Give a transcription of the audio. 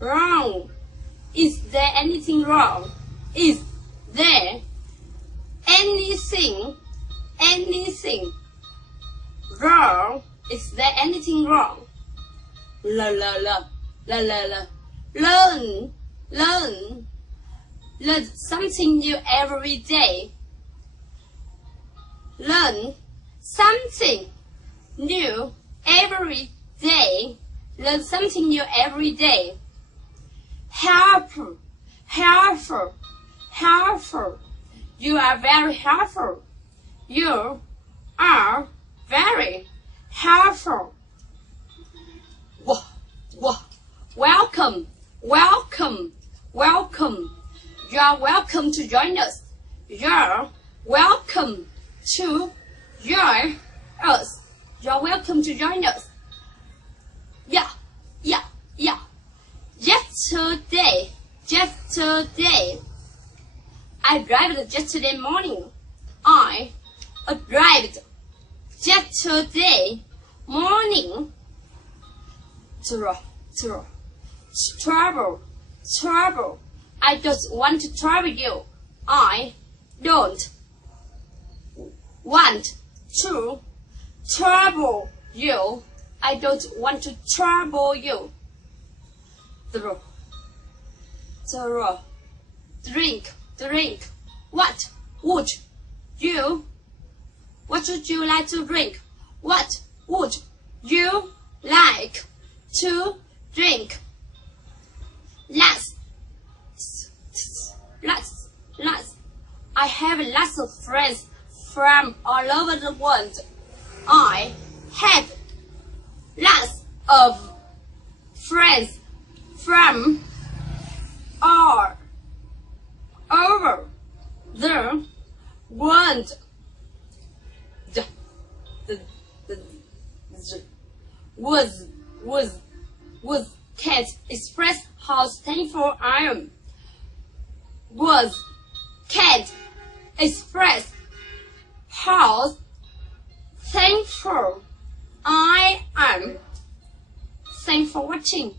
Wrong. Is there anything wrong? Is there anything wrong? Is there anything wrong? La la la la la la. Learn something new every day. Learn something new every day. Learn something new every day. Helpful. You are very helpful. You are very helpful. Welcome. You are welcome to join us. You're welcome to join us. You're welcome to join us. Yeah. Yesterday. I arrived yesterday morning. I arrived yesterday morning. Trouble. I don't want to trouble you. I don't want to trouble you. I don't want to trouble you. Drink. What would you like to drink? What would you like to drink? Lots. I have lots of friends from all over the world. I have lots of friends from all over the world. Was can't express how thankful I am. Can't express how thankful I am. Thanks for watching.